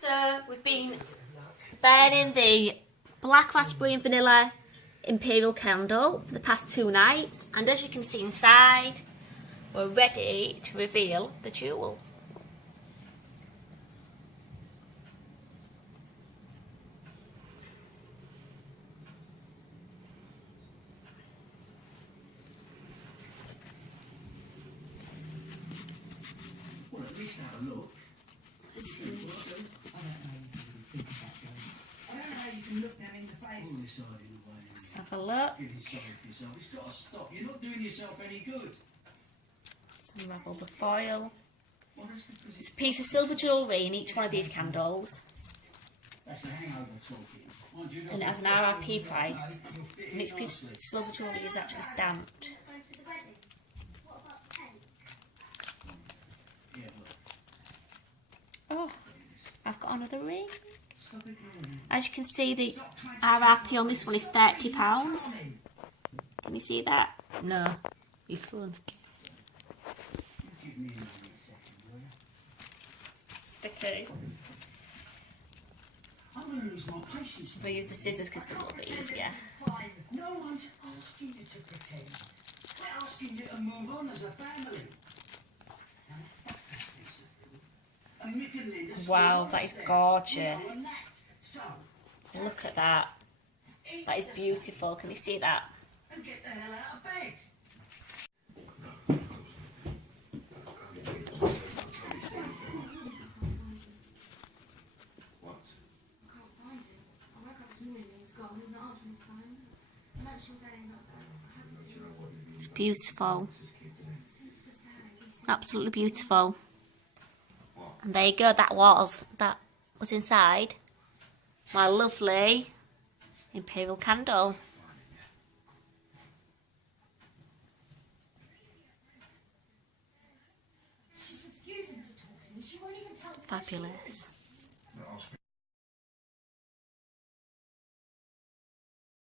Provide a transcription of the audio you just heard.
So we've been burning the black raspberry and vanilla imperial candle for the past 2 nights, and as you can see inside, we're ready to reveal the jewel. Well, at least have a look. I don't know how you can look them in the face. Let's have a look. Feeling sorry for yourself. It's got to stop. You're not doing yourself any good. Let's unravel the foil. Well, that's because There's a piece of silver jewellery in each one of these candles, that's a hangover talking. Mind you, and it has an RRP price, and each piece of silver jewellery is actually stamped. Yeah, look. Oh, I've got another ring. Stop ignoring. As you can see, the RRP on this one is £30. Can you see that? No. Be fun. Give me another second, will you? Sticky. I'm going to lose my patience. We'll use the scissors because it's a little bit easier. Fine. No one's asking you to pretend. We're asking you to move on as a family. And Mick and Linda Wow, screwed that us is there. gorgeous. We know and that. So, Look at that. That is beautiful. Can you see that? and get the hell out of bed. I can't find it. I woke up this morning and he's gone. He's not answering his phone. I know it's your day, not that. I had to do it It's beautiful. since the stag. He's Absolutely beautiful. And there you go. That was inside my lovely imperial candle. she's refusing to talk to me. She won't even tell me. Fabulous.